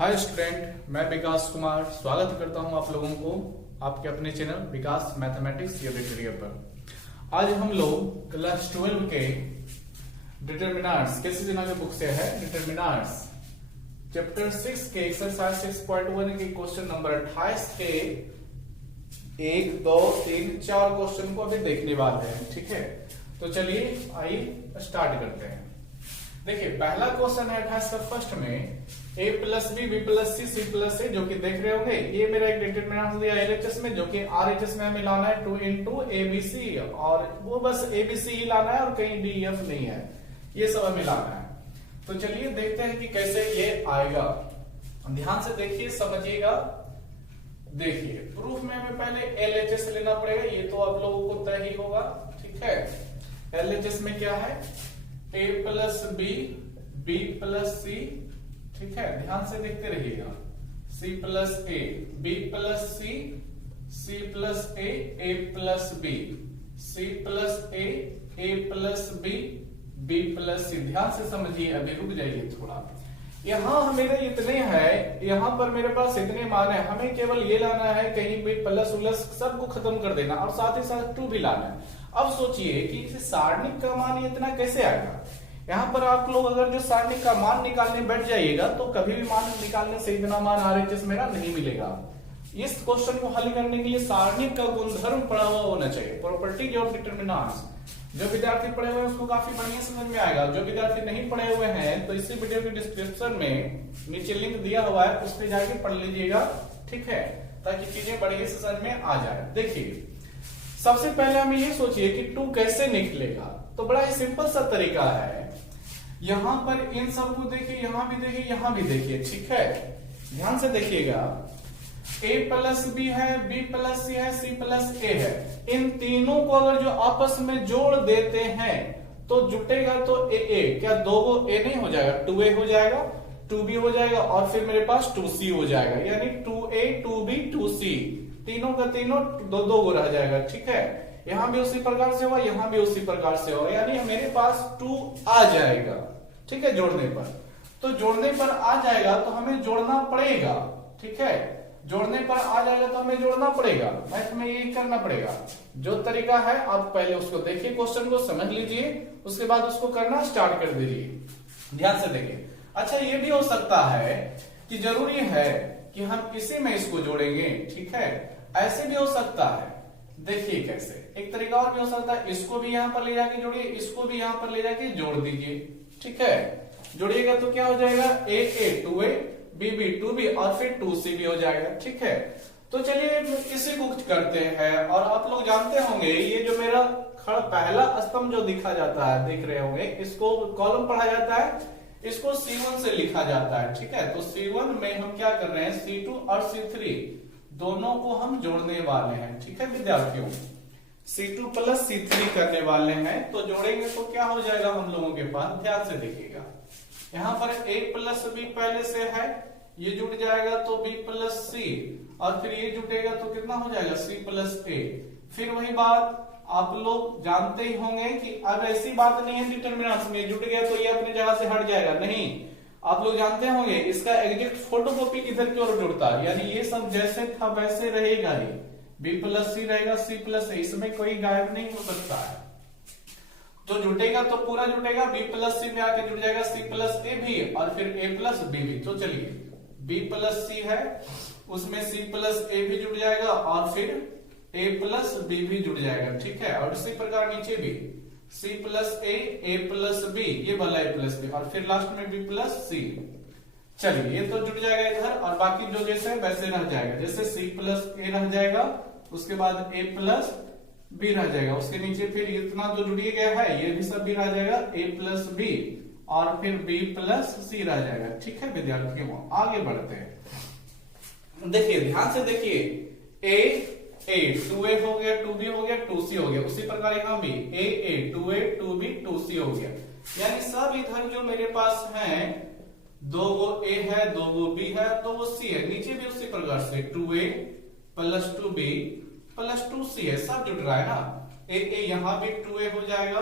Hi student, मैं विकास कुमार स्वागत करता हूं आप लोगों को आपके अपने चैनल विकास मैथमेटिक्स ट्यूटोरियल पर। आज हम लोग क्लास 12 के डिटरमिनर्स कैसे देना के बुक से है डिटरमिनर्स चैप्टर 6 के एक्सरसाइज 6.1 के क्वेश्चन नंबर 28 के 1, 2, 3, 4 क्वेश्चन को अभी देखने वाले हैं। ठीक है, तो चलिए आइए स्टार्ट करते हैं। देखिए पहला क्वेश्चन है 28 का फर्स्ट में a plus B B plus C C plus A, जो कि देख रहे होंगे ये मेरा एक डिटरमिनेंट दिया एलएचएस में, जो कि आरएचएस में हमें लाना है 2 into एबीसी, और वो बस एबीसी ही लाना है और कहीं डी एफ नहीं है, ये सब हमें लाना है। तो चलिए देखते हैं कि कैसे ये आएगा। ध्यान से देखिए, समझिएगा। देखिए प्रूफ में हमें पहले एलएचएस लेना पड़ेगा, ये तो आप लोगों को तय ही होगा। ठीक है, एलएचएस में क्या है a plus B B plus C. ठीक है, ध्यान से देखते रहिएगा। c plus A B plus C C plus A plus B C plus A plus B B plus C. ध्यान से समझिए, अभी रुक जाइए थोड़ा। यहाँ मेरे इतने हैं, यहाँ पर मेरे पास इतने मान है, हमें केवल ये लाना है, कहीं भी प्लस उलस सबको खत्म कर देना और साथ ही साथ 2 भी लाना है। अब सोचिए कि इसे सारणिक का मान इतना कैसे आएगा। यहाँ पर आप लोग अगर जो सारणिक का मान निकालने बैठ जाइएगा तो कभी भी मान निकालने से इतना मान आरएचएस मेरा नहीं मिलेगा। इस क्वेश्चन को हल करने के लिए सारणिक का गुणधर्म पढ़ा हुआ होना चाहिए, प्रॉपर्टीज ऑफ डिटरमिनेंट्स। जो विद्यार्थी पढ़े हुए हैं उसको काफी बढ़िया समझ में आएगा। जो विद्यार्थी नहीं पढ़े हुए हैं तो इसी वीडियो के डिस्क्रिप्शन में नीचे लिंक दिया हुआ है, उस पर जाके पढ़ लीजिएगा। ठीक है, ताकि चीजें बढ़िया से समझ में आ जाए। देखिए सबसे पहले हमें ये सोचिए कि 2 कैसे निकलेगा, तो बड़ा ही सिंपल सा तरीका है। यहां पर इन सबको देखिए, यहां भी देखिए, यहां भी देखिए। ठीक है, ध्यान से देखिएगा। a प्लस बी है, b प्लस सी है, c प्लस ए है। इन तीनों को अगर जो आपस में जोड़ देते हैं तो जुटेगा तो a क्या 2 a नहीं हो जाएगा, 2a हो जाएगा, 2b हो जाएगा और फिर मेरे पास 2c हो जाएगा, यानी 2a 2b 2c, तीनों का तीनों 2 रह जाएगा। ठीक है, यहां भी उसी प्रकार से होगा, यहां भी उसी प्रकार से होगा, यानी मेरे पास 2 आ जाएगा। ठीक है, जोड़ने पर, तो जोड़ने पर आ जाएगा तो हमें जोड़ना पड़ेगा। ठीक है, जोड़ने पर आ जाएगा तो हमें जोड़ना पड़ेगा, मैथ में यही करना पड़ेगा। जो तरीका है आप पहले उसको देखिए, क्वेश्चन को समझ लीजिए, उसके बाद उसको करना स्टार्ट कर दीजिए। ध्यान से देखिए। अच्छा, ये भी हो सकता है कि जरूरी है कि हम इसी में इसको जोड़ेंगे। ठीक है, ऐसे भी हो सकता है। देखिए कैसे, एक तरीका और भी हो सकता है, इसको भी यहां पर ले जाके जोड़िए, इसको भी यहां पर ले जाके जोड़ दीजिए। ठीक है, जोड़िएगा तो क्या हो जाएगा, a 2a b 2b और फिर 2c भी हो जाएगा। ठीक है, तो चलिए इसी को करते हैं। और आप लोग जानते होंगे ये जो मेरा पहला स्तंभ जो दिखा जाता है, देख रहे होंगे, इसको कॉलम पढ़ा जाता है, इसको C1 से लिखा जाता है। ठीक है, तो C1 में हम क्या कर रहे हैं, C2 और C3 दोनों को हम जोड़ने वाले हैं। ठीक है विद्यार्थियों, C2 प्लस C3 करने वाले हैं, तो जोड़ेंगे तो क्या हो जाएगा हम लोगों के पास। ध्यान से देखिएगा, यहाँ पर a प्लस बी पहले से है, ये जुड़ जाएगा तो b प्लस सी, और फिर ये जुटेगा तो कितना हो जाएगा, c प्लस ए। फिर वही बात आप लोग जानते ही होंगे कि अब ऐसी बात नहीं है डिटरमिनेंट्स में जुट गया तो ये अपनी जगह से हट जाएगा, नहीं। आप लोग जानते होंगे इसका एग्जैक्ट फोटोकॉपी इधर की ओर जुड़ता है, यानी ये सब जैसे था वैसे रहेगा ही। b प्लस सी रहेगा, c प्लस ए, इसमें कोई गायब नहीं हो सकता है। जो जुटेगा तो पूरा जुटेगा, b प्लस सी में आके जुड़ जाएगा c प्लस ए भी और फिर a प्लस बी भी। तो चलिए b प्लस सी है, उसमें c प्लस ए भी जुड़ जाएगा और फिर a प्लस बी भी जुड़ जाएगा। ठीक है, और इसी प्रकार नीचे भी c plus A plus B, ये वाला a प्लस बी, और फिर लास्ट में b प्लस सी। चलिए ये तो जुड़ जाएगा इधर, और बाकी जो जैसे वैसे रह जाएगा, जैसे c प्लस ए रह जाएगा, उसके बाद a प्लस बी रह जाएगा, उसके नीचे फिर इतना जो जुड़ी गया है ये भी सब भी रह जाएगा, a प्लस बी और फिर b प्लस सी रह जाएगा। ठीक है विद्यार्थियों, आगे बढ़ते हैं। देखिए ध्यान से देखिए, a 2a हो गया, 2b हो गया, 2c हो गया, उसी प्रकार यहाँ भी a 2a 2b 2c हो गया, यानी सब इधर जो मेरे पास है 2 a है, 2 b है, 2 c है, नीचे भी उसी प्रकार से 2a plus 2b plus 2c है, सब जुड़ रहा है ना। a यहाँ भी 2a हो जाएगा,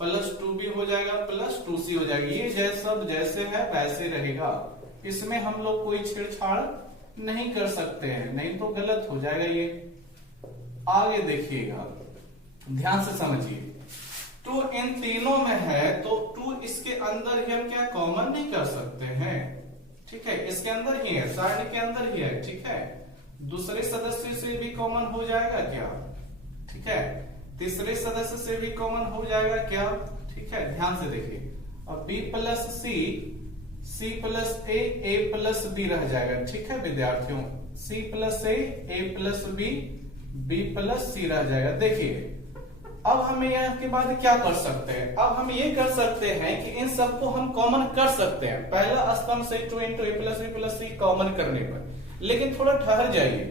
प्लस 2b हो जाएगा, प्लस 2c हो जाएगा, ये सब जैसे है वैसे रहेगा। इसमें हम लोग कोई छेड़छाड़ नहीं कर सकते हैं, नहीं तो गलत हो जाएगा ये। आगे देखिएगा, ध्यान से समझिए। 2 इन तीनों में है तो 2 इसके अंदर ही हम क्या कॉमन नहीं कर सकते हैं, ठीक है, इसके अंदर ही है, साइड के अंदर ही है, ठीक है। दूसरे सदस्य से भी कॉमन हो जाएगा क्या, ठीक है। तीसरे सदस्य से भी कॉमन हो जाएगा क्या, ठीक है। ध्यान से देखिए, अब b plus C plus A plus B रह जाएगा, ठीक है विद्यार्थियों। c plus A plus B plus C रह जाएगा। देखिए अब हमें यहाँ के बाद क्या कर सकते हैं, अब हम ये कर सकते हैं कि इन सबको हम कॉमन कर सकते हैं पहला स्तंभ से 2 इंटू ए प्लस बी प्लस सी कॉमन करने पर। लेकिन थोड़ा ठहर जाइए,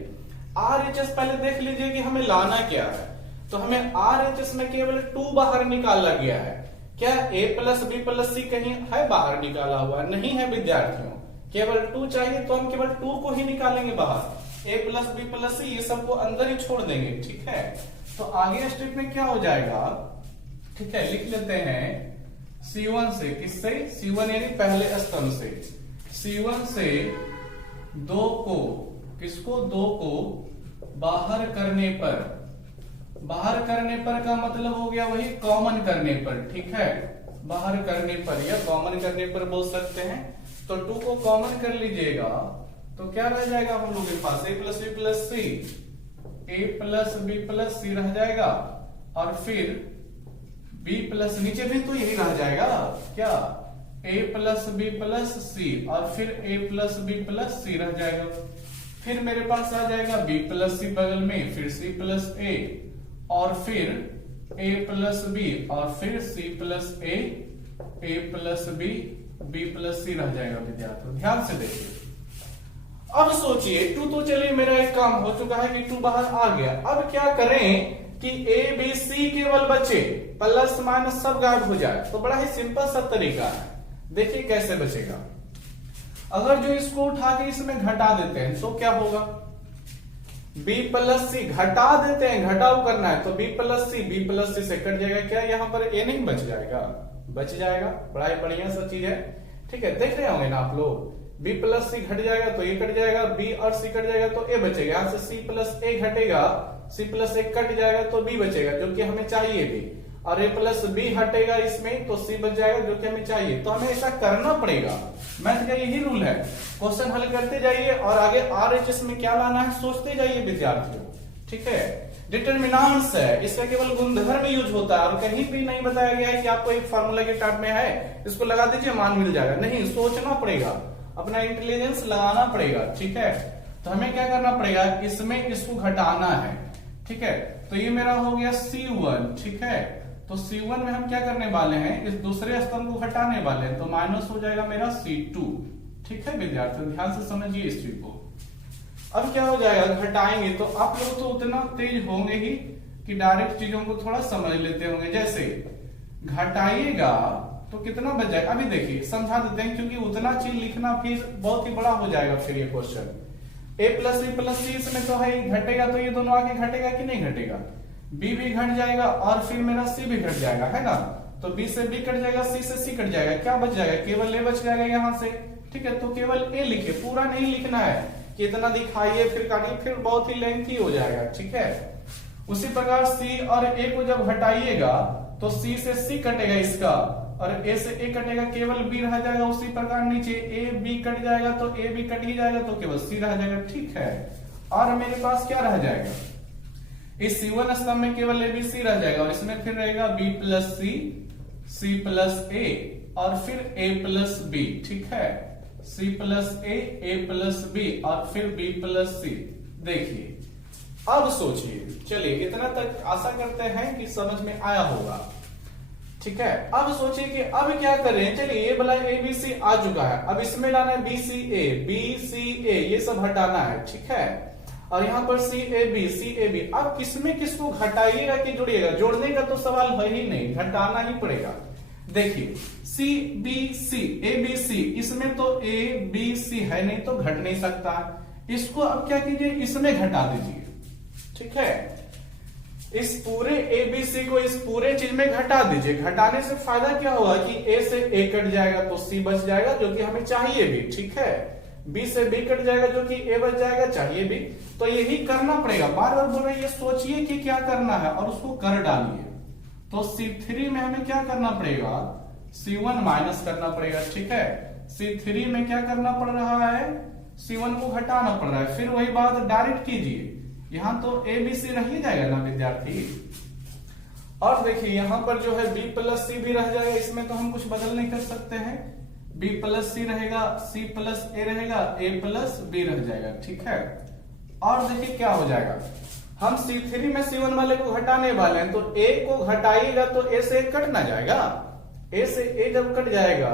RHS पहले देख लीजिए कि हमें लाना क्या है। तो हमें RHS में केवल 2 बाहर निकाला गया है। क्या a प्लस बी प्लस सी कहीं है बाहर निकाला हुआ? नहीं है विद्यार्थियों, केवल 2 चाहिए तो हम केवल 2 को ही निकालेंगे बाहर। a प्लस बी प्लस सी ये सबको अंदर ही छोड़ देंगे, ठीक है। तो आगे स्टेप में क्या हो जाएगा, ठीक है, लिख लेते हैं C1 से, किससे, C1 यानी पहले स्तंभ से, C1 से 2 को, किसको, 2 को बाहर करने पर, बाहर करने पर का मतलब हो गया वही कॉमन करने पर, ठीक है, बाहर करने पर या कॉमन करने पर बोल सकते हैं। तो 2 को कॉमन कर लीजिएगा तो क्या रह जाएगा हम लोग के पास, a plus B plus C, a plus B plus C रह जाएगा, और फिर b प्लस, नीचे भी तो यही रह जाएगा क्या, a प्लस बी प्लस सी, और फिर a plus B plus C रह जाएगा। फिर मेरे पास आ जाएगा b प्लस सी बगल में, फिर c प्लस a, और फिर a प्लस बी, और फिर c plus a plus b plus C रह जाएगा विद्यार्थियों। ध्यान से देखिए, अब सोचिए 2 तो चलिए मेरा एक काम हो चुका है कि 2 बाहर आ गया। अब क्या करें कि a b c केवल बचे, प्लस माइनस सब गायब हो जाए। तो बड़ा ही सिंपल सा तरीका है, देखिए कैसे बचेगा। अगर जो इसको उठा के इसमें घटा देते हैं तो क्या होगा, b प्लस सी घटा देते हैं, घटाव करना है तो b प्लस सी से कट जाएगा। क्या यहाँ पर a नहीं बच जाएगा, बच जाएगा। बड़ा ही बढ़िया सा चीज है, ठीक है, देख रहे होंगे ना आप लोग। b प्लस सी घट जाएगा तो a कट जाएगा, b और c कट जाएगा तो a बचेगा। यहाँ से c प्लस a घटेगा, c प्लस a कट जाएगा तो b बचेगा जो कि हमें चाहिए भी, और a प्लस b हटेगा इसमें तो c बच जाएगा जो कि हमें चाहिए। तो हमें ऐसा करना पड़ेगा, मैथ का यही रूल है। क्वेश्चन हल करते जाइए और आगे RHS में क्या लाना है सोचते जाइए विद्यार्थियों, ठीक है। डिटरमिनेंट्स है, इसका केवल गुणधर्म यूज होता है और कहीं भी नहीं बताया गया है कि आपको एक फार्मूला के टाइप में है इसको लगा दीजिए मान मिल जाएगा। नहीं, सोचना पड़ेगा, अपना इंटेलिजेंस लगाना पड़ेगा, ठीक है। तो हमें क्या करना पड़ेगा, इसमें इसको घटाना है, ठीक है। तो ये मेरा हो गया C1, ठीक है। तो C1 में हम क्या करने वाले हैं, इस दूसरे स्तंभ को घटाने वाले हैं, तो माइनस हो जाएगा मेरा C2, ठीक है विद्यार्थियों। ध्यान से समझिए इस चीज को। अब क्या हो जाएगा, घटाएंगे तो आप लोग तो उतना तेज होंगे ही कि डायरेक्ट चीजों को थोड़ा समझ लेते होंगे। जैसे घटाइएगा तो कितना बच जाएगा, अभी देखिए समझा देते हैं क्योंकि उतना चीज लिखना फिर बहुत ही बड़ा हो जाएगा फिर ये question. a plus B plus C इसमें तो है, घटेगा तो ये दोनों आगे घटेगा कि नहीं घटेगा, b भी घट जाएगा और फिर मेरा c भी घट जाएगा, है ना। तो b से b कट जाएगा, c से c कट जाएगा, क्या बच जाएगा, केवल a बच जाएगा यहाँ से, ठीक है। तो केवल a लिखे, पूरा नहीं लिखना है कि इतना दिखाइए फिर काटिए, फिर बहुत ही लेंथी हो जाएगा, ठीक है। उसी प्रकार c और a को जब घटाइएगा तो c से c कटेगा इसका, और a से a कटेगा, केवल b रह जाएगा। उसी प्रकार नीचे a b कट जाएगा तो a b कट ही जाएगा तो केवल c रह जाएगा, ठीक है। और मेरे पास क्या रह जाएगा, इस C1 स्तंभ में केवल a b c रह जाएगा और इसमें फिर रहेगा b plus c plus a और फिर a प्लस b, ठीक है। c plus a plus b और फिर b प्लस c। देखिए अब सोचिए, चलिए इतना तक आशा करते हैं कि समझ में आया होगा, ठीक है। अब सोचिए कि अब क्या करें, चलिए ये वाला ABC आ चुका है, अब इसमें लाना है BCA ये सब हटाना है, ठीक है। और यहाँ पर CAB। अब किसमें किसको घटाइएगा कि जोड़िएगा, जोड़ने का तो सवाल है ही नहीं, घटाना ही पड़ेगा। देखिए CBC ABC, इसमें तो ABC है नहीं तो घट नहीं सकता, इसको अब क्या कीजिए, इसमें घटा दीजिए, ठीक है। इस पूरे ABC को इस पूरे चीज में घटा दीजिए। घटाने से फायदा क्या होगा कि A से A कट जाएगा तो C बच जाएगा जो कि हमें चाहिए भी, ठीक है। B से B कट जाएगा जो कि A बच जाएगा, चाहिए भी। तो यही करना पड़ेगा, बार बार बोल रहे हैं, ये सोचिए कि क्या करना है और उसको कर डालिए। तो C3 में हमें क्या करना पड़ेगा, C1 माइनस करना पड़ेगा, ठीक है। C3 में क्या करना पड़ रहा है, C1 को घटाना पड़ रहा है। फिर वही बात डायरेक्ट कीजिए, यहां तो ABC रह ही जाएगा ना विद्यार्थी। और देखिए यहां पर जो है B प्लस C भी रह जाएगा, इसमें तो हम कुछ बदल नहीं कर सकते हैं। B प्लस C रहेगा, C प्लस A रहेगा, A प्लस B रह जाएगा, ठीक है। और देखिए क्या हो जाएगा, हम C3 में C1 वाले को घटाने वाले हैं, तो A को घटाइएगा तो A से A कट ना जाएगा। A से A जब कट जाएगा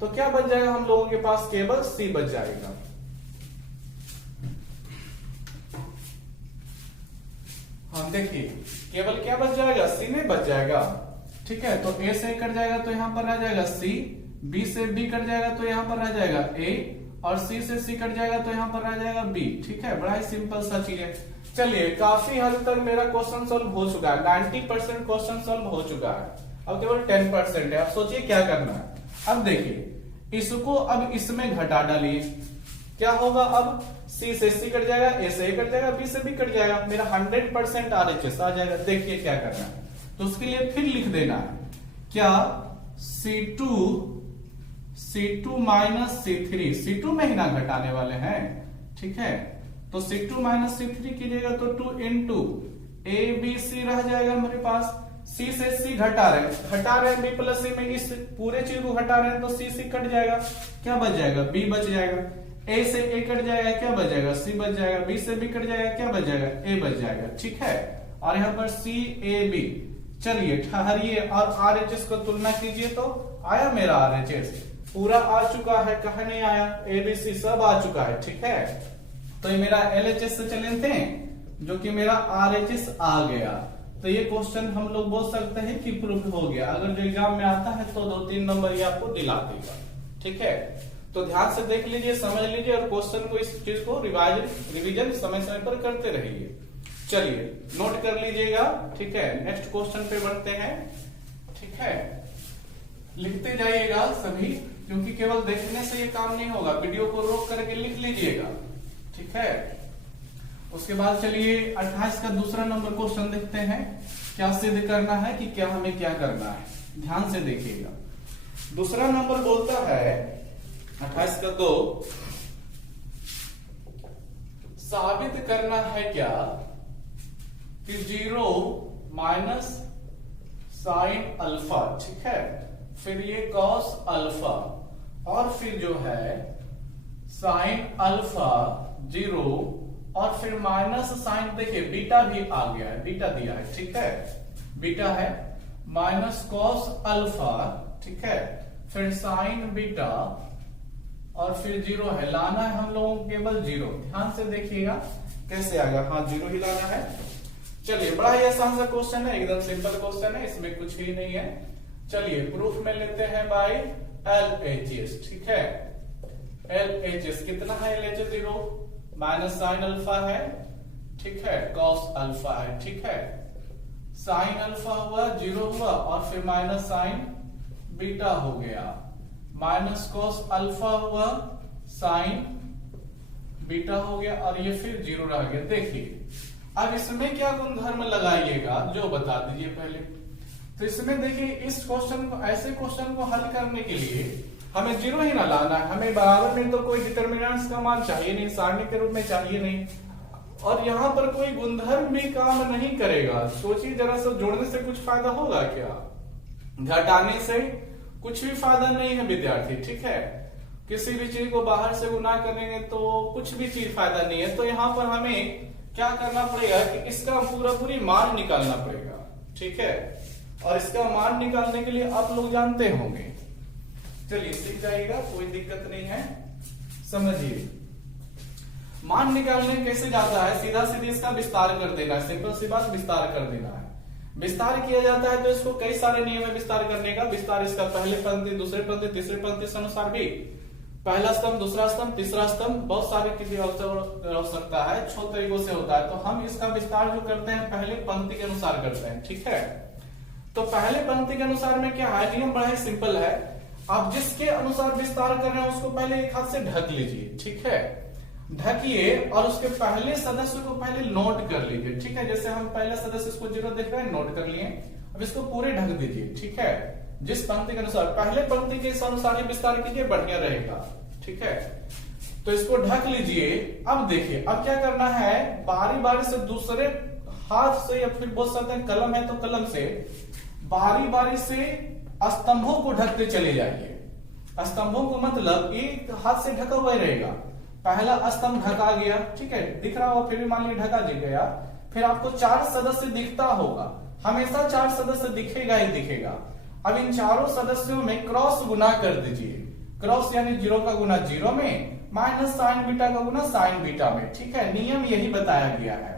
तो क्या बच जाएगा, हम लोगों के पास केवल C बच जाएगा। हाँ देखिए केवल क्या बच जाएगा, C में बच जाएगा, ठीक है। तो A से A कट जाएगा तो यहां पर रह जाएगा C, B से B कट जाएगा तो यहां पर रह जाएगा A, और C से C कट जाएगा तो यहां पर रह जाएगा B, ठीक है। बड़ा ही सिंपल सा चीज है। चलिए काफी हद तक मेरा क्वेश्चन सॉल्व हो चुका है, 90% क्वेश्चन सॉल्व हो चुका है, अब केवल 10% है। अब सोचिए क्या करना है। अब देखिए इसको अब इसमें घटा डालिए, क्या होगा, अब C से C कट जाएगा, A से A कट जाएगा, B से B कट जाएगा, मेरा 100% RHS आ जाएगा। देखिए क्या करना है, तो उसके लिए फिर लिख देना है क्या, C2 माइनस C2 में ही ना घटाने वाले हैं, ठीक है। तो C2 माइनस C3 कीजिएगा तो 2 इंटू ABC रह जाएगा हमारे पास। C से C घटा रहे हैं B प्लस C में, इस पूरे चीज को घटा रहे हैं तो C कट जाएगा, क्या बच जाएगा, B बच जाएगा। A से A कट जाएगा, क्या बच जाएगा, C बच जाएगा। B से B कट जाएगा, क्या बच जाएगा, A बच जाएगा, ठीक है। और यहाँ पर CAB, चलिए ठहरिए और RHS को तुलना कीजिए, तो आया मेरा RHS पूरा आ चुका है, कहा नहीं आया, ABC सब आ चुका है, ठीक है। तो ये मेरा LHS से चले थे जो कि मेरा RHS आ गया। तो ये क्वेश्चन हम लोग बोल सकते हैं कि प्रूफ हो गया। अगर जो एग्जाम में आता है तो 2-3 नंबर ये आपको दिला देगा, ठीक है। तो ध्यान से देख लीजिए, समझ लीजिए और क्वेश्चन को, इस चीज को रिवीजन समय समय पर करते रहिए। चलिए नोट कर लीजिएगा, ठीक है। नेक्स्ट क्वेश्चन पे बढ़ते हैं, ठीक है। लिखते जाइएगा सभी, क्योंकि केवल देखने से ये काम नहीं होगा, वीडियो को रोक करके लिख लीजिएगा, ठीक है। उसके बाद चलिए 28 का दूसरा नंबर क्वेश्चन देखते हैं। क्या सिद्ध करना है कि क्या हमें क्या करना है, ध्यान से देखिएगा। दूसरा नंबर बोलता है 28 का 2, साबित करना है क्या कि 0 माइनस साइन अल्फा, ठीक है, फिर ये कॉस अल्फा, और फिर जो है साइन अल्फा 0, और फिर माइनस साइन, देखिए बीटा भी आ गया है, बीटा दिया है, ठीक है, बीटा है, माइनस कॉस अल्फा, ठीक है, फिर साइन बीटा, और फिर 0 है, लाना है हम लोगों को केवल 0। ध्यान से देखिएगा कैसे आएगा, हाँ 0 ही लाना है। चलिए बड़ा ही आसान सा क्वेश्चन है, एकदम सिंपल क्वेश्चन है, इसमें कुछ ही नहीं है। चलिए प्रूफ में लेते हैं बाय LHS, ठीक है। LHS कितना है, LHS 0 माइनस साइन अल्फा है, ठीक है, कॉस अल्फा है, ठीक है। साइन अल्फा हुआ 0 हुआ, और फिर माइनस साइन बीटा हो गया, माइनस कॉस अल्फा हुआ, साइन बीटा हो गया, और ये फिर 0 रह गया। देखिए अब इसमें क्या गुणधर्म लगाइएगा जो बता दीजिए पहले। तो इसमें देखिए इस क्वेश्चन को, ऐसे क्वेश्चन को हल करने के लिए हमें 0 ही ना लाना है, हमें बराबर में तो कोई डिटर्मिनेंट्स का मान चाहिए नहीं, सारणी के रूप में चाहिए नहीं, और यहाँ पर कोई गुणधर्म भी काम नहीं करेगा। सोचिए जरा सा, जोड़ने से कुछ फायदा होगा क्या, घटाने से कुछ भी फायदा नहीं है विद्यार्थी, ठीक है। किसी भी चीज को बाहर से गुना करेंगे तो कुछ भी चीज फायदा नहीं है। तो यहाँ पर हमें क्या करना पड़ेगा कि इसका पूरी मान निकालना पड़ेगा, ठीक है। और इसका मान निकालने के लिए आप लोग जानते होंगे, चलिए सीख जाइएगा, कोई दिक्कत नहीं है, समझिए। मान निकालने कैसे जाता है, सीधा सीधे इसका विस्तार कर देना है, सिंपल सी बात, विस्तार कर देना है। विस्तार किया जाता है तो इसको कई सारे नियम है विस्तार करने का। विस्तार इसका पहले पंक्ति, दूसरे पंक्ति, तीसरे पंक्ति अनुसार भी पहला स्तंभ, दूसरा स्तंभ, तीसरा स्तंभ, बहुत सारे की आवश्यकता है, 6 तरीकों से होता है। तो हम इसका विस्तार जो करते हैं पहले पंक्ति के अनुसार करते हैं, ठीक है। तो पहले पंक्ति के अनुसार में क्या है, नियम बड़ा ही सिंपल है। आप जिसके अनुसार विस्तार कर रहे हैं उसको पहले एक हाथ से ढक लीजिए, ठीक है। ढकिए और उसके पहले सदस्य को पहले नोट कर लीजिए, ठीक है। जैसे हम पहले सदस्य इसको 0 देख रहे हैं, नोट कर लिए। अब इसको पूरे ढक दीजिए, ठीक है। जिस पंक्ति के अनुसार, पहले पंक्ति के अनुसार ही विस्तार कीजिए, बढ़िया रहेगा, ठीक है। तो इसको ढक लीजिए। अब देखिए, अब क्या करना है, बारी बारी से दूसरे हाथ से या फिर बोल सकते हैं कलम है तो कलम से बारी बारी से स्तंभों को ढकते चले जाइए। स्तंभों को मतलब एक हाथ से ढका हुआ ही रहेगा। पहला स्तंभ ढका गया, ठीक है, दिख रहा होगा, फिर भी मान लीजिए ढका गया। फिर आपको 4 सदस्य दिखता होगा, हमेशा 4 सदस्य दिखेगा ही दिखेगा। अब इन चारों सदस्यों में क्रॉस गुना कर दीजिए। क्रॉस यानी 0 का गुना 0 में, माइनस साइन बीटा का गुना साइन बीटा में, ठीक है। नियम यही बताया गया है,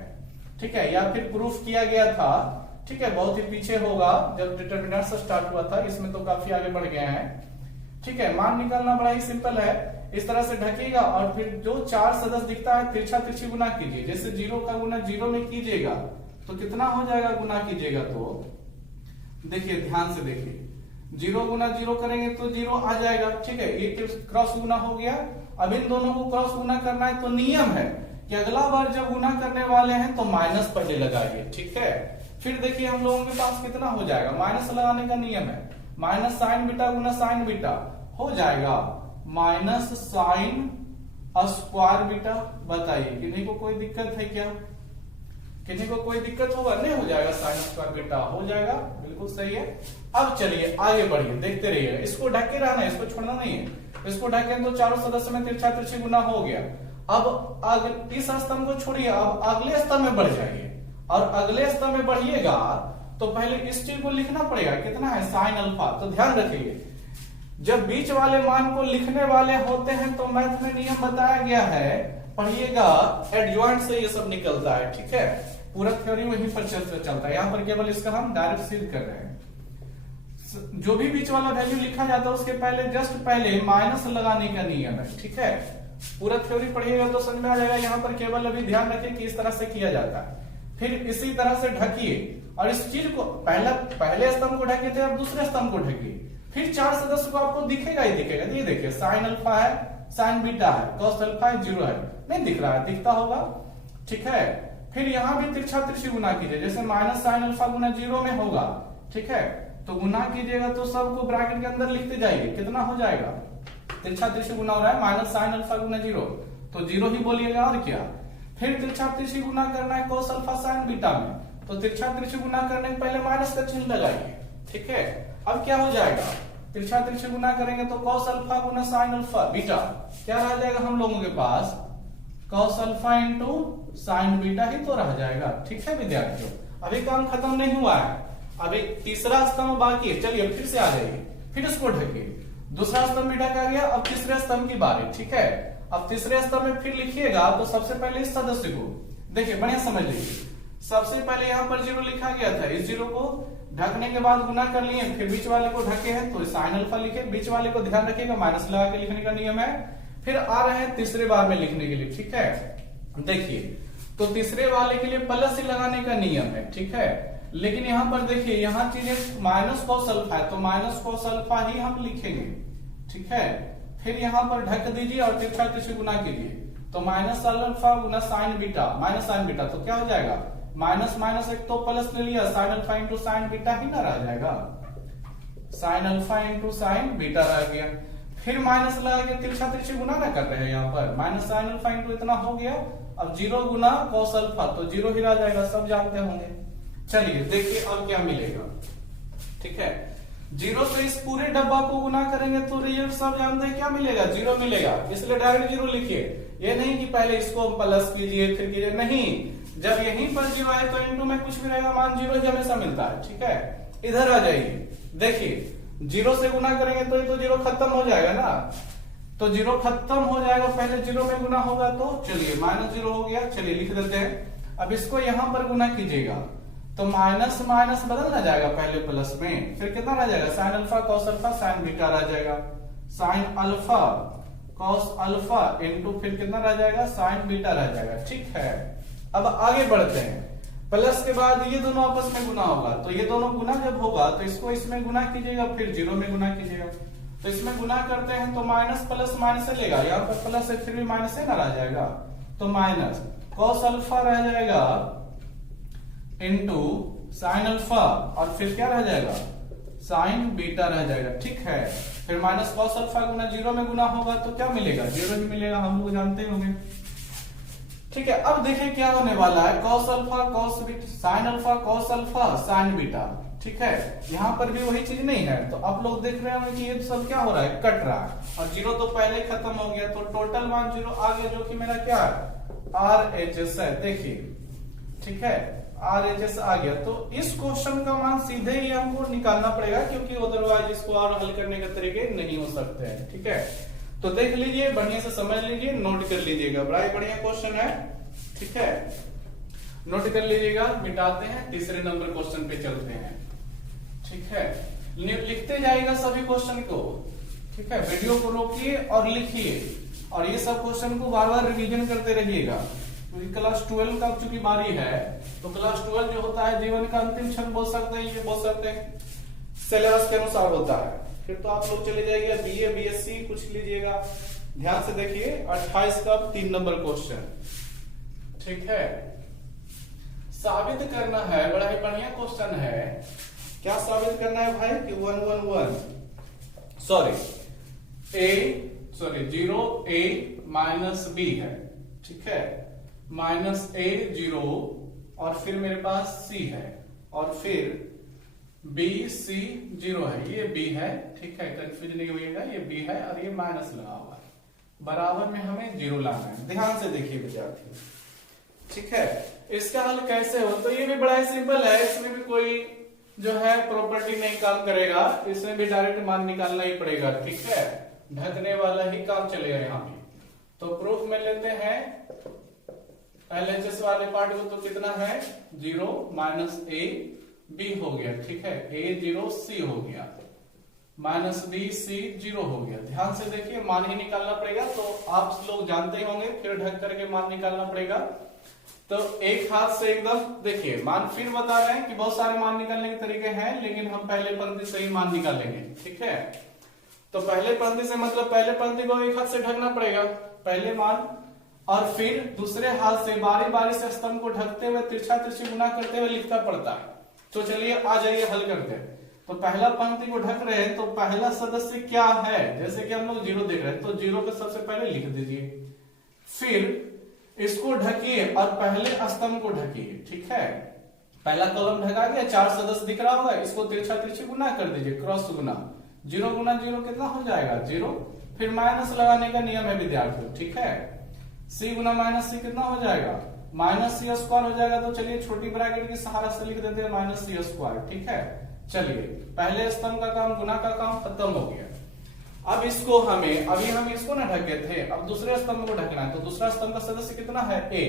ठीक है, या फिर प्रूफ किया गया था, ठीक है। बहुत ही पीछे होगा जब डिटरमिनेंट से स्टार्ट हुआ था, इसमें तो काफी आगे बढ़ गए हैं, ठीक है। मान निकालना बड़ा ही सिंपल है। इस तरह से ढकेगा और फिर जो 4 सदस्य दिखता है तिरछा तिरछी गुना कीजिए। जैसे 0 का गुना 0 में कीजिएगा तो कितना हो जाएगा, गुना कीजिएगा तो देखिए, ध्यान से देखिए, 0 गुना 0 करेंगे तो 0 आ जाएगा, ठीक है। ये क्रॉस गुना हो गया। अब इन दोनों को क्रॉस गुना करना है तो नियम है कि अगला बार जब गुना करने वाले हैं तो माइनस पहले लगाइए, ठीक है। फिर देखिए हम लोगों के पास कितना हो जाएगा, माइनस लगाने का नियम है, माइनस साइन बीटा गुना साइन बीटा हो जाएगा माइनस साइन स्क्वायर बीटा। बताइए किन्हीं को कोई दिक्कत है क्या, किसी को कोई दिक्कत होगा, नहीं हो जाएगा, साइन स्क्वायर बीटा हो जाएगा, बिल्कुल सही है। अब चलिए आगे बढ़िए, देखते रहिए, इसको ढक के रहना है, इसको छोड़ना नहीं है। इसको ढके तो चारों सदस्य में तिरछा तिरछी गुना हो गया। अब इस स्तंभ को छोड़िए, अब अगले स्तंभ में बढ़ जाइए और अगले स्तंभ में बढ़िएगा तो पहले इस चीज को लिखना पड़ेगा, कितना है, साइन अल्फा। तो ध्यान रखिए, जब बीच वाले मान को लिखने वाले होते हैं तो मैथ में नियम बताया गया है, पढ़िएगा, एडजॉइंट से ये सब निकलता है, ठीक है। पूरा थ्योरी वहीं पर चलता है, यहाँ पर केवल इसका हम डायरेक्ट सिद्ध कर रहे हैं। जो भी बीच वाला वैल्यू लिखा जाता है उसके पहले जस्ट पहले माइनस लगाने का नियम है, ठीक है। पूरा थ्योरी पढ़िएगा तो समझ में आ जाएगा। यहाँ पर केवल अभी ध्यान रखिए कि इस तरह से किया जाता है। फिर इसी तरह से ढकिए और इस चीज को पहले स्तंभ को ढके थे, अब दूसरे स्तंभ को ढकिए। फिर 4 सदस्य को आपको दिखेगा ही दिखेगा। ये देखिए, साइन अल्फा है, साइन बीटा है, कॉस अल्फा है, 0 है, नहीं दिख रहा है, दिखता होगा, ठीक है। फिर यहाँ भी तिरछा तिरछी गुना कीजिए, जैसे माइनस साइन अल्फा गुना 0 में होगा, ठीक है। तो गुना कीजिएगा तो सबको ब्रैकेट के अंदर लिखते जाइए, कितना हो जाएगा, तिरछा तिरछी गुना हो रहा है, माइनस साइन अल्फा गुना 0, तो 0 ही बोलिएगा और क्या। फिर तिरछा तिरछी गुना करना है कॉस अल्फा साइन बीटा में, तो तिरछा तिरछी गुना करने के पहले माइनस का चिन्ह लगाइए, ठीक है। अब क्या हो जाएगा, तिरछा तिरछी गुना करेंगे तो कॉस अल्फा गुना साइन अल्फा बीटा, क्या रह जाएगा हम लोगों के पास, cos alpha into sine beta ही तो रह जाएगा, ठीक है विद्यार्थियों। अभी काम खत्म नहीं हुआ है, अभी तीसरा स्तंभ बाकी है। चलिए फिर से आ जाइए, फिर इसको ढकिए, दूसरा स्तंभ भी ढका गया। अब तीसरे स्तंभ की बारी, ठीक है। अब तीसरे स्तंभ में फिर लिखिएगा तो सबसे पहले इस सदस्य को देखिए, बढ़िया समझ लीजिए। सबसे पहले यहाँ पर 0 लिखा गया था, इस 0 को ढकने के बाद गुना कर लिए, फिर बीच वाले को ढके हैं तो साइन अल्फा लिखे, बीच वाले को ध्यान रखिएगा माइनस लगा के लिखने का नियम है। फिर आ रहे हैं तीसरे बार में लिखने के लिए, ठीक है। देखिए, तो तीसरे वाले के लिए प्लस ही लगाने का नियम है, ठीक है। लेकिन यहाँ पर देखिए, यहाँ चीजें माइनस कॉस अल्फा है तो माइनस कॉस अल्फा ही हम लिखेंगे, ठीक है। फिर यहाँ पर ढक दीजिए और तिरछा तिरछी गुना कीजिए, तो माइनस अल्फा गुना sine beta, minus sine beta, तो क्या हो जाएगा, माइनस माइनस एक तो प्लस ले लिया, sine alpha into sine beta ही ना रह जाएगा, sine alpha into sine beta रह गया। फिर माइनस लगा के तिरछा तिरछी गुना ना कर रहे हैं, यहाँ पर माइनस साइन अल्फा इंटू इतना हो गया। अब 0 गुना कॉस अल्फा तो 0 ही रह जाएगा, सब जानते होंगे। चलिए देखिए अब क्या मिलेगा, ठीक है। 0 से इस पूरे डब्बा को गुना करेंगे तो रिजल्ट सब जानते हैं क्या मिलेगा, 0 मिलेगा, इसलिए डायरेक्ट 0 लिखिए। ये नहीं कि पहले इसको प्लस कीजिए फिर कीजिए, नहीं, जब यहीं पर 0 आए तो इनटू में कुछ भी रहेगा, मान 0 ही हमेशा मिलता है, ठीक है। इधर आ जाइए, देखिए 0 से गुना करेंगे तो ये तो 0 खत्म हो जाएगा ना, तो 0 खत्म हो जाएगा, पहले 0 में गुना होगा तो चलिए माइनस 0 हो गया, चलिए लिख देते हैं। अब इसको यहां पर गुना कीजिएगा तो माइनस माइनस बदल ना जाएगा पहले प्लस में, फिर कितना रह जाएगा, sine alpha cos alpha sign beta रह जाएगा, sine alpha cos alpha into फिर कितना रह जाएगा साइन बीटा रह जाएगा। ठीक है, अब आगे बढ़ते हैं। प्लस के बाद ये दोनों आपस में गुना होगा, तो ये दोनों गुना जब होगा तो इसको इसमें गुना कीजिएगा, फिर जीरो में गुना कीजिएगा। तो इसमें गुना करते हैं तो माइनस प्लस माइनस से लेगा, यहाँ पर प्लस है फिर भी माइनस है ना रह जाएगा, तो माइनस कॉस अल्फा रह जाएगा इंटू साइन अल्फा और फिर क्या रह जाएगा साइन बीटा रह जाएगा। ठीक है, फिर माइनस कॉस अल्फा गुना जीरो में गुना होगा तो क्या मिलेगा, जीरो ही मिलेगा, हम लोग जानते होंगे। ठीक है, अब देखिए क्या होने वाला है, cos alpha cos beta sine alpha cos alpha sign beta. ठीक है, यहाँ पर भी वही चीज नहीं है, तो आप लोग देख रहे होंगे कि ये सब क्या हो रहा है, कट रहा है, और जीरो तो पहले खत्म हो गया, तो टोटल मान जीरो आ गया, जो कि मेरा क्या है आर एच एस है। देखिए, ठीक है, आर एच एस आ गया, तो इस क्वेश्चन का मान सीधे ही हमको निकालना पड़ेगा, क्योंकि अदरवाइज इसको और हल करने के तरीके नहीं हो सकते हैं। ठीक है, तो देख लीजिए, बढ़िया से समझ लीजिए, नोट कर लीजिएगा, बड़ा ही बढ़िया क्वेश्चन है। ठीक है, नोट कर लीजिएगा, मिटाते हैं, तीसरे नंबर क्वेश्चन पे चलते हैं। ठीक है, लिखते जाएगा सभी क्वेश्चन को। ठीक है, वीडियो को रोकिए और लिखिए, और ये सब क्वेश्चन को बार बार रिवीजन करते रहिएगा, क्योंकि क्लास 12 का चूंकि बारी है, तो क्लास 12 जो होता है जीवन का अंतिम क्षण बोल सकते हैं, ये बोल सकते हैं, सिलेबस के अनुसार होता है। फिर तो आप लोग चले जाइएगा बीए बीएससी कुछ लीजिएगा। ध्यान से देखिए, 28 का 3 नंबर क्वेश्चन। ठीक है, साबित करना है, बड़ा ही बढ़िया क्वेश्चन है। क्या साबित करना है भाई कि 0 a माइनस बी है। ठीक है, माइनस a 0 और फिर मेरे पास c है, और फिर b c 0 है, ये b है। ठीक है, कंफ्यूज नहीं होइएगा, ये b है और ये माइनस लगा हुआ है, बराबर में हमें 0 लाना है। ध्यान से देखिए विद्यार्थी। ठीक है, इसका हल कैसे हो, तो ये भी बड़ा ही सिंपल है, इसमें भी कोई जो है प्रॉपर्टी नहीं काम करेगा, इसमें भी डायरेक्ट मान निकालना ही पड़ेगा। ठीक है, ढकने वाला ही काम चलेगा यहाँ भी। तो प्रूफ में लेते हैं एलएचएस वाले पार्ट को, तो कितना है 0 माइनस ए बी हो गया। ठीक है, a 0 c हो गया, माइनस बी सी 0 हो गया। ध्यान से देखिए, मान ही निकालना पड़ेगा, तो आप लोग जानते ही होंगे, फिर ढक करके मान निकालना पड़ेगा। तो एक हाथ से एकदम देखिए, मान फिर बता रहे हैं कि बहुत सारे मान निकालने के तरीके हैं, लेकिन हम पहले पंक्ति से ही मान निकालेंगे। ठीक है, तो पहले पंक्ति से मतलब पहले पंक्ति को एक हाथ से ढकना पड़ेगा, पहले मान, और फिर दूसरे हाथ से बारी बारी से स्तंभ को ढकते हुए तिरछा तिरछी गुना करते हुए लिखना पड़ता है। तो चलिए आ जाइए, हल करते हैं। तो पहला पंक्ति को ढक रहे हैं, तो पहला सदस्य क्या है, जैसे कि हम लोग 0 देख रहे हैं, तो 0 को सबसे पहले लिख दीजिए, फिर इसको ढकिए और पहले स्तंभ को ढकिए। ठीक है, पहला कॉलम ढका गया, 4 सदस्य दिख रहा होगा, इसको तिरछा तिरछी गुना कर दीजिए, क्रॉस गुना, 0 गुना 0 कितना हो जाएगा 0, फिर माइनस लगाने का नियम है विद्यार्थियों। ठीक है, c गुना माइनस c कितना हो जाएगा माइनस सी स्क्वायर हो जाएगा। तो चलिए छोटी ब्रैकेट के सहारा से लिख देते हैं माइनस सी स्क्वायर। ठीक है, चलिए पहले स्तंभ का काम, गुना का काम खत्म हो गया। अब इसको हमें, अभी हम इसको ना ढके थे, अब दूसरे स्तंभ को ढकना है, तो दूसरा स्तंभ का सदस्य कितना है a,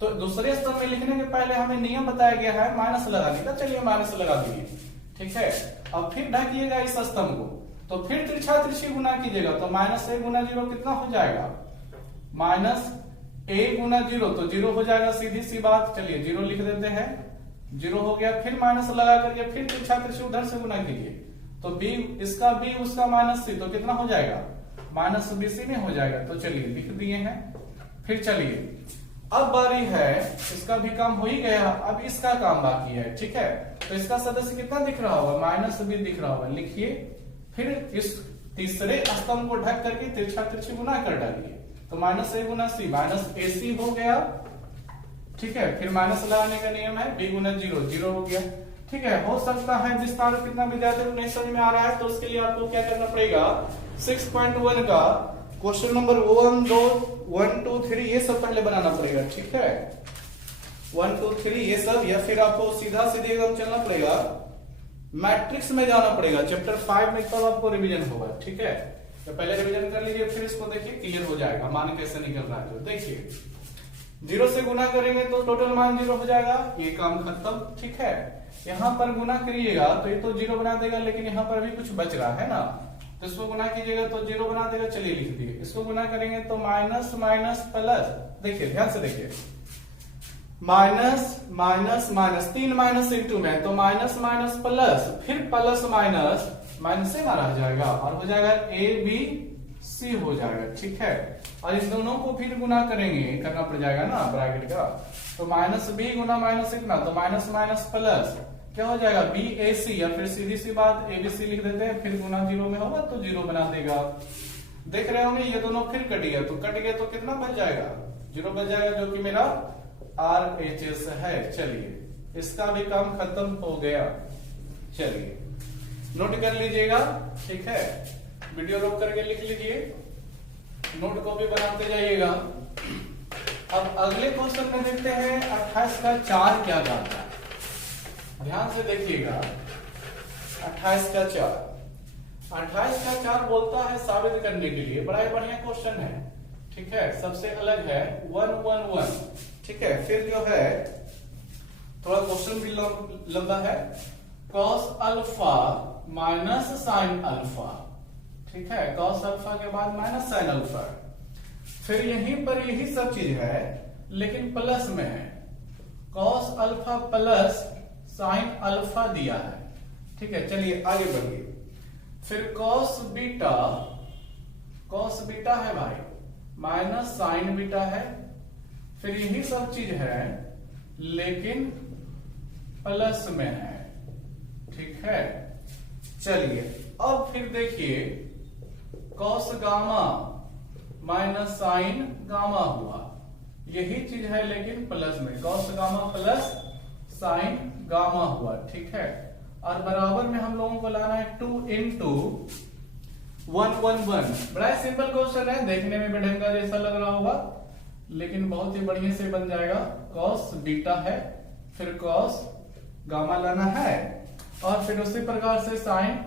तो दूसरे स्तंभ में लिखने के पहले हमें नियम बताया गया है माइनस लगाने का, चलिए माइनस लगा दिए। ठीक है, अब फिर ढकिएगा इस स्तंभ को, तो फिर तिरछा तिरछी गुना कीजिएगा, तो माइनस a गुना 0 कितना हो जाएगा माइनस a गुना 0, तो 0 हो जाएगा, सीधी सी बात। चलिए 0 लिख देते हैं, 0 हो गया, फिर माइनस लगा करके फिर तिरछा तिरछी उधर से गुना कीजिए, तो b इसका b उसका माइनस c, तो कितना हो जाएगा माइनस बी सी में हो जाएगा। तो चलिए लिख दिए हैं। फिर चलिए अब बारी है, इसका भी काम हो ही गया, अब इसका काम बाकी है। ठीक है, तो इसका सदस्य कितना दिख रहा होगा माइनस बी दिख रहा होगा, लिखिए, फिर इस तीसरे स्तंभ को ढक करके तिरछा तिरछी गुना कर डालिए, तो माइनस ए गुना सी माइनस ए सी हो गया। ठीक है, फिर माइनस लगाने का नियम है, b गुना 0 0 हो गया। ठीक है, हो सकता है विस्तार कितना विद्यार्थियों को नहीं समझ में आ रहा है, तो उसके लिए आपको क्या करना पड़ेगा, 6.1 का क्वेश्चन नंबर 1 2 1 2 3 ये सब पहले बनाना पड़ेगा। ठीक है, 1 2 3 ये सब, या फिर आपको सीधा सीधे एकदम चलना पड़ेगा, मैट्रिक्स में जाना पड़ेगा, चैप्टर 5 में तब आपको रिवीजन होगा। ठीक है, तो पहले रिवीजन कर लीजिए, फिर इसको देखिए क्लियर हो जाएगा मान कैसे निकल रहा है। तो देखिए 0 से गुना करेंगे तो टोटल मान 0 हो जाएगा, ये काम खत्म। ठीक है, यहाँ पर गुना करिएगा तो ये तो 0 बना देगा, लेकिन यहाँ पर भी कुछ बच रहा है ना, तो इसको गुना कीजिएगा तो 0 बना देगा। चलिए लिख दिए। इसको गुना करेंगे तो माइनस माइनस प्लस, देखिए ध्यान से देखिए, minus minus minus, 3 minus into में तो माइनस माइनस प्लस, फिर प्लस माइनस माइनस से मारा जाएगा और हो जाएगा ए बी सी हो जाएगा। ठीक है, और इन दोनों को फिर गुना करेंगे, करना पड़ जाएगा ना ब्रैकेट का, तो माइनस बी गुना माइनस कितना, तो माइनस माइनस प्लस क्या हो जाएगा बी ए सी, या फिर सीधी सी बात ए बी सी लिख देते हैं, फिर गुना 0 में होगा तो 0 बना देगा। देख रहे होंगे ये दोनों फिर कट गया, तो कट गया तो कितना बच जाएगा, 0 बच जाएगा, जो कि मेरा RHS है। चलिए इसका भी काम खत्म हो गया। चलिए नोट कर लीजिएगा। ठीक है, वीडियो रोक करके लिख लीजिए, नोट को भी बनाते जाइएगा। अब अगले क्वेश्चन में देखते हैं 28 का 4 क्या आता है। ध्यान से देखिएगा, 28 का 4, 28 का 4 बोलता है साबित करने के लिए, बड़ा ही बढ़िया क्वेश्चन है। ठीक है, सबसे अलग है 1 1 1। ठीक है, फिर जो है थोड़ा क्वेश्चन भी लंबा है, cos alpha minus sine alpha. ठीक है, cos अल्फा के बाद माइनस साइन अल्फा, फिर यहीं पर यही सब चीज है लेकिन प्लस में है, cos alpha plus sine alpha दिया है। ठीक है, चलिए आगे बढ़िए। फिर cos बीटा है भाई, माइनस साइन बीटा है, फिर यही सब चीज है लेकिन प्लस में है। ठीक है, चलिए अब फिर देखिए cos gamma minus sign gamma हुआ, यही चीज है लेकिन प्लस में, cos gamma plus sign gamma हुआ। ठीक है, और बराबर में हम लोगों को लाना है 2 इंटू 1 1 1। बड़ा सिंपल क्वेश्चन है, देखने में बेढंगा जैसा लग रहा होगा लेकिन बहुत ही बढ़िया से बन जाएगा। cos बीटा है, फिर cos गामा लाना है, और फिर उसी प्रकार से sine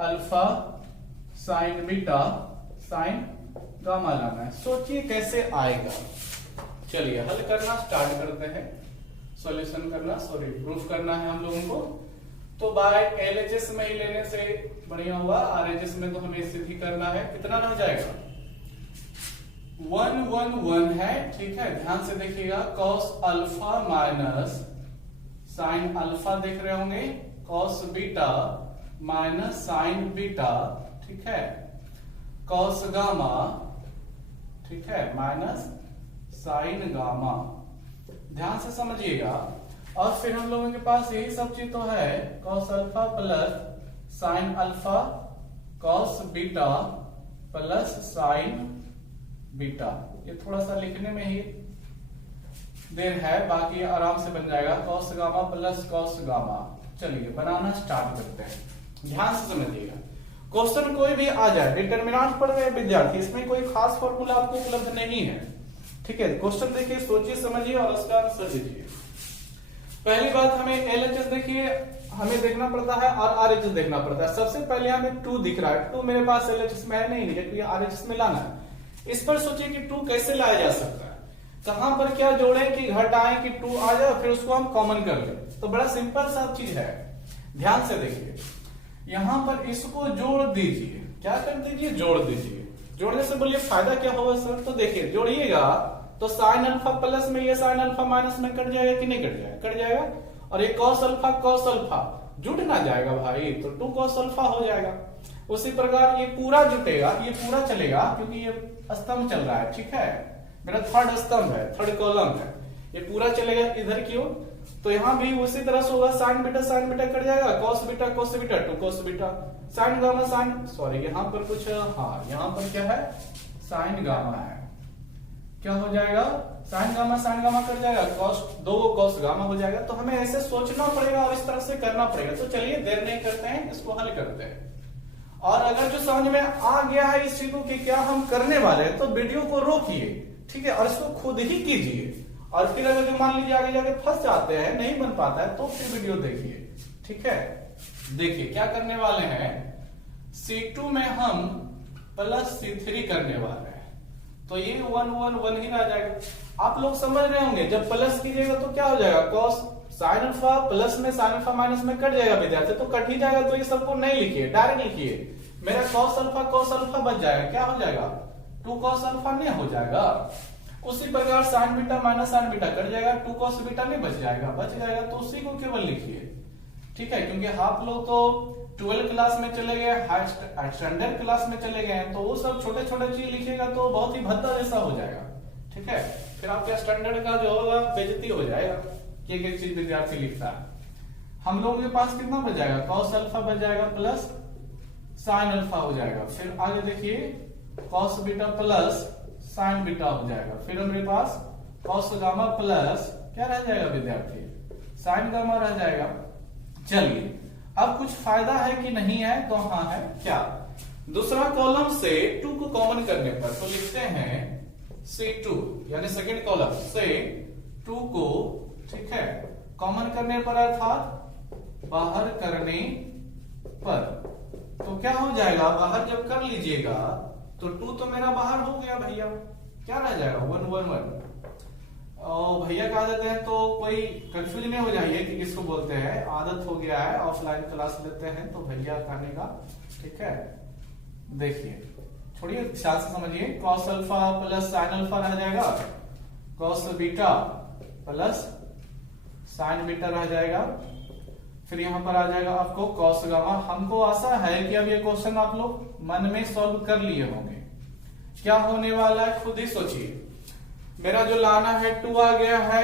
alpha sign beta sine gamma लाना है। सोचिए कैसे आएगा। चलिए हल करना स्टार्ट करते हैं, सॉल्यूशन करना, सॉरी प्रूफ करना है हम लोगों को। तो बाय LHS में ही लेने से बढ़िया हुआ, RHS में तो हमें सिद्ध ही करना है। कितना रह जाएगा, 1 1 1 है। ठीक है, ध्यान से देखिएगा, cos alpha minus sine alpha देख रहे होंगे, cos beta minus sine beta. ठीक है, cos गामा, ठीक है, माइनस साइन गामा, ध्यान से समझिएगा। और फिर हम लोगों के पास यही सब चीज तो है, cos alpha plus sine alpha, cos beta plus sign beta. ये थोड़ा सा लिखने में ही देर है, बाकी आराम से बन जाएगा, cos gamma plus cos gamma. चलिए बनाना स्टार्ट करते हैं, ध्यान से समझिएगा। क्वेश्चन कोई भी आ जाए, डिटरमिनेंट पढ़ रहे विद्यार्थी, इसमें कोई खास फॉर्मूला आपको उपलब्ध नहीं है। ठीक है, क्वेश्चन देखिए, सोचिए समझिए और उसका आंसर दीजिए। पहली बात, हमें LHS देखिए, हमें देखना पड़ता है और RHS देखना पड़ता है। सबसे पहले हमें 2 दिख रहा है, 2 मेरे पास LHS में है नहीं, जबकि RHS में लाना है। इस पर सोचिए कि 2 कैसे लाया जा सकता है, कहां पर क्या जोड़े कि घटाएं कि 2 आ जाए, फिर उसको हम कॉमन कर ले। तो बड़ा सिंपल सा चीज है, ध्यान से देखिए। यहां पर इसको जोड़ दीजिए, क्या कर दीजिए, जोड़ दीजिए। जोड़ने से बोलिए फायदा क्या होगा सर, तो देखिए जोड़िएगा तो साइन अल्फा प्लस में ये साइन अल्फा माइनस में कट जाएगा कि नहीं कट जाएगा, कट जाएगा। और ये cos अल्फा जुट ना जाएगा भाई, तो 2 cos अल्फा हो जाएगा। उसी प्रकार ये पूरा जुटेगा, ये पूरा चलेगा क्योंकि ये स्तंभ चल रहा है। ठीक है, मेरा थर्ड स्तंभ है, थर्ड कॉलम है, ये पूरा चलेगा इधर की ओर। तो यहां भी उसी तरह से होगा, साइन बीटा कट जाएगा, cos beta 2 cos beta, sine gamma sine, sorry यहां पर कुछ, हाँ यहां पर क्या है, साइन गामा है, क्या हो जाएगा, साइन गामा कट जाएगा, दो cos गामा हो जाएगा। तो हमें ऐसे सोचना पड़ेगा और इस तरह से करना पड़ेगा। तो चलिए देर नहीं करते हैं, इसको हल करते हैं। और अगर जो समझ में आ गया है इस चीज को कि क्या हम करने वाले हैं, तो वीडियो को रोकिए, ठीक है, और इसको खुद ही कीजिए। और फिर अगर जो मान लीजिए आगे जाके फंस जाते हैं, नहीं बन पाता है, तो फिर वीडियो देखिए। ठीक है, देखिए क्या करने वाले हैं, C2 में हम प्लस C3 करने वाले हैं, तो ये 1 1 1 ही रह जाएगा। आप लोग समझ रहे होंगे, जब प्लस कीजिएगा तो क्या हो जाएगा, cos साइन अल्फा प्लस में साइन अल्फा माइनस में कट जाएगा विद्यार्थी, तो कट ही जाएगा। तो ये सबको नहीं लिखिए, डायरेक्ट लिखिए मेरा cos अल्फा बच जाएगा, क्या हो जाएगा 2 cos अल्फा नहीं हो जाएगा। उसी प्रकार sin beta minus sin beta cut जाएगा, 2 cos बीटा नहीं बच जाएगा, तो उसी को केवल लिखिए, ठीक है। क्योंकि आप लोग तो 12 क्लास में चले गए, स्टैंडर्ड क्लास में चले गए हैं, तो वो सब छोटे छोटे चीज लिखिएगा तो बहुत ही भद्दा जैसा हो जाएगा, ठीक है। फिर आपके स्टैंडर्ड का जो होगा बेइज्जती हो जाएगा कि एक चीज विद्यार्थी लिखता है। हम लोगों के पास कितना बच जाएगा, cos अल्फा बच जाएगा प्लस sin अल्फा हो जाएगा। फिर आगे देखिए cos beta plus sin beta हो जाएगा। फिर मेरे पास cos गामा प्लस क्या रह जाएगा विद्यार्थी, sin गामा रह जाएगा। चलिए अब कुछ फायदा है कि नहीं है, तो हाँ है। क्या, दूसरा कॉलम से 2 को कॉमन करने पर तो लिखते हैं C2, यानी सेकंड कॉलम से 2 को, ठीक है, कॉमन करने पर अर्थात बाहर करने पर, तो क्या हो जाएगा, बाहर जब कर लीजिएगा तो 2 तो मेरा बाहर हो गया भैया, क्या रह जाएगा 1 1 1। और भैया कहा देते हैं तो कोई कंफ्यूज नहीं हो जाइए कि किसको बोलते हैं, आदत हो गया है, ऑफलाइन क्लास लेते हैं तो भैया कहने का, ठीक है। देखिए थोड़ी ख्याल से समझिए, cos alpha plus sin alpha रह जाएगा, cos beta plus sin beta रह जाएगा। फिर यहां पर आ जाएगा आपको cos गामा। हमको आशा है कि अब ये क्वेश्चन आप लोग मन में सॉल्व कर लिए होंगे। क्या होने वाला है खुद ही सोचिए। मेरा जो लाना है 2 आ गया है,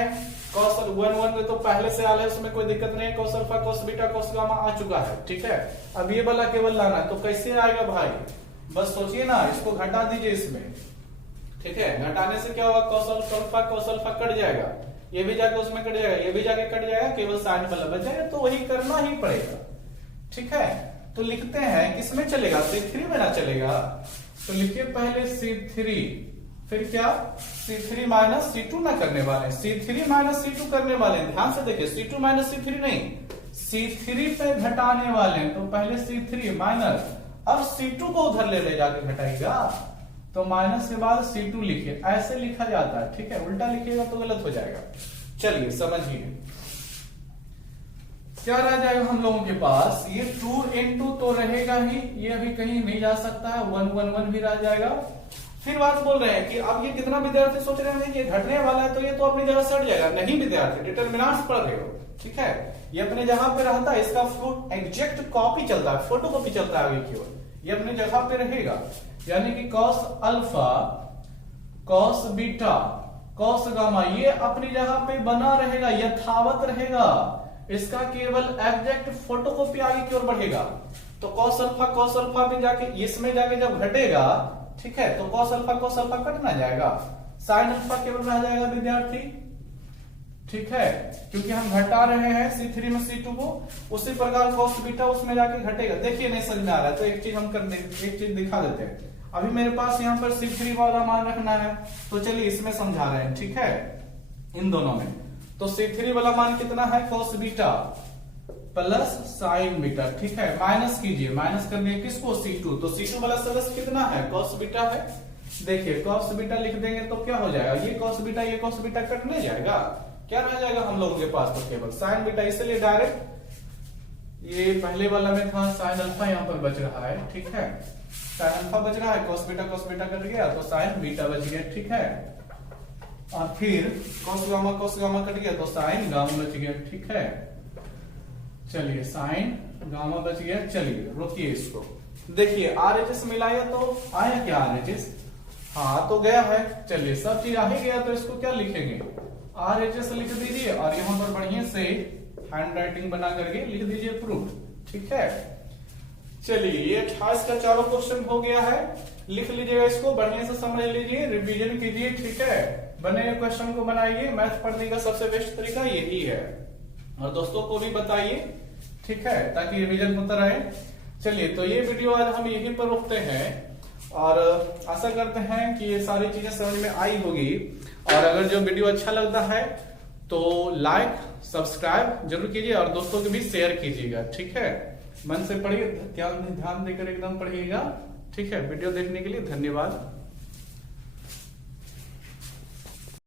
cos 1 1 तो पहले से आ रहा है, उसमें कोई दिक्कत नहीं है, cos alpha cos beta cos gamma आ चुका है, ठीक है। अब ये वाला केवल लाना है, तो कैसे आएगा भाई, बस सोचिए ना, इसको घटा दीजिए इसमें, ठीक है। घटाने से क्या होगा, cos अल्फा कट जाएगा, ये भी जाके उसमें कट जाएगा, ये भी जाके कट जाएगा, केवल sin वाला बच जाएगा, तो वही करना ही पड़ेगा, ठीक है। तो लिखते हैं किसमें चलेगा, C3 में ना चलेगा, तो लिखिए पहले C3, फिर क्या C3 माइनस C2 ना करने वाले, C3 माइनस C2 करने वाले हैं, ध्यान से देखिए, C2 माइनस C3 नहीं, C3 पे घटाने वाले हैं, तो पहले C3 माइनस, अब C2 को उधर ले जाके घटाएगा, तो माइनस के बाद C2 लिखिए, ऐसे लिखा जाता है, ठीक है। उल्टा लिखिएगा तो गलत हो जाएगा। चलिए समझिए क्या रह जाएगा हम लोगों के पास, ये 2 into तो रहेगा ही, ये अभी कहीं नहीं जा सकता है, 1 1 1 भी रह जाएगा। फिर बात बोल रहे हैं कि अब ये कितना विद्यार्थी सोच रहे हैं कि घटने वाला है, तो ये तो अपनी जगह सट जाएगा। नहीं विद्यार्थी, डिटरमिनेंट्स पढ़ रहे हो, ठीक है, ये अपने जगह पे रहता है, इसका एग्जैक्ट कॉपी चलता है, फोटो कॉपी चलता है आगे की ओर, ये अपनी जगह पे रहेगा। यानी कि cos alpha cos beta cos gamma ये अपनी जगह पे बना रहेगा, यथावत रहेगा, इसका केवल एग्जैक्ट फोटोकॉपी आगे की ओर बढ़ेगा। तो cos अल्फा पे जाके इसमें जाके जब घटेगा, ठीक है, तो cos अल्फा कट ना जाएगा, sin अल्फा केवल रह जाएगा विद्यार्थी, ठीक है, क्योंकि हम घटा रहे हैं C3 में C2 को। उसी प्रकार cos बीटा उसमें जाके घटेगा। देखिए नहीं समझ में आ रहा है तो एक चीज हम कर दे, एक चीज दिखा देते हैं। अभी मेरे पास यहाँ पर C3 वाला मान रखना है, तो चलिए इसमें समझा रहे हैं, ठीक है, इन दोनों में। तो C3 वाला मान कितना है, cos beta plus sin beta, ठीक है, माइनस कीजिए, माइनस करने किसको, C2, तो C2 वाला सदस्य कितना है, cos बीटा है। देखिए cos बीटा लिख देंगे तो क्या हो जाएगा, ये cos बीटा कट नहीं जाएगा, क्या रह जाएगा हम लोगों के पास, तो केवल sin बीटा, इसलिए डायरेक्ट ये पहले वाला में था sin अल्फा यहाँ पर बच रहा है, ठीक है, sin अल्फा बच रहा है, cos बीटा कट गया तो sin बीटा बच गया, ठीक है, और फिर cos गामा कट गया तो sin गामा बच गया, ठीक है। चलिए sin गामा बच गया। चलिए रोकिए इसको, देखिए RHS मिलाया तो आया क्या RHS, हाँ तो गया है। चलिए सब चीज आ ही गया तो इसको क्या लिखेंगे, RHS लिख दीजिए और यहां पर बढ़िया से हैंड राइटिंग बना करके लिख दीजिए प्रूफ, ठीक है। चलिए ये 28 का चारों क्वेश्चन हो गया है, लिख लीजिएगा, इसको बढ़िया से समझ लीजिए, रिवीजन कीजिए, ठीक है। बने हुए क्वेश्चन को बनाइए, मैथ पढ़ने का सबसे बेस्ट तरीका यही है, और दोस्तों को भी बताइए, ठीक है, ताकि रिवीजन होता रहे। चलिए तो ये वीडियो आज हम यहीं पर रोकते हैं, और आशा करते हैं कि ये सारी चीजें समझ में आई होगी। और अगर जो वीडियो अच्छा लगता है तो लाइक सब्सक्राइब जरूर कीजिए और दोस्तों को भी शेयर कीजिएगा, ठीक है। मन से पढ़िए, ध्यान देकर एकदम पढ़िएगा, ठीक है। वीडियो देखने के लिए धन्यवाद।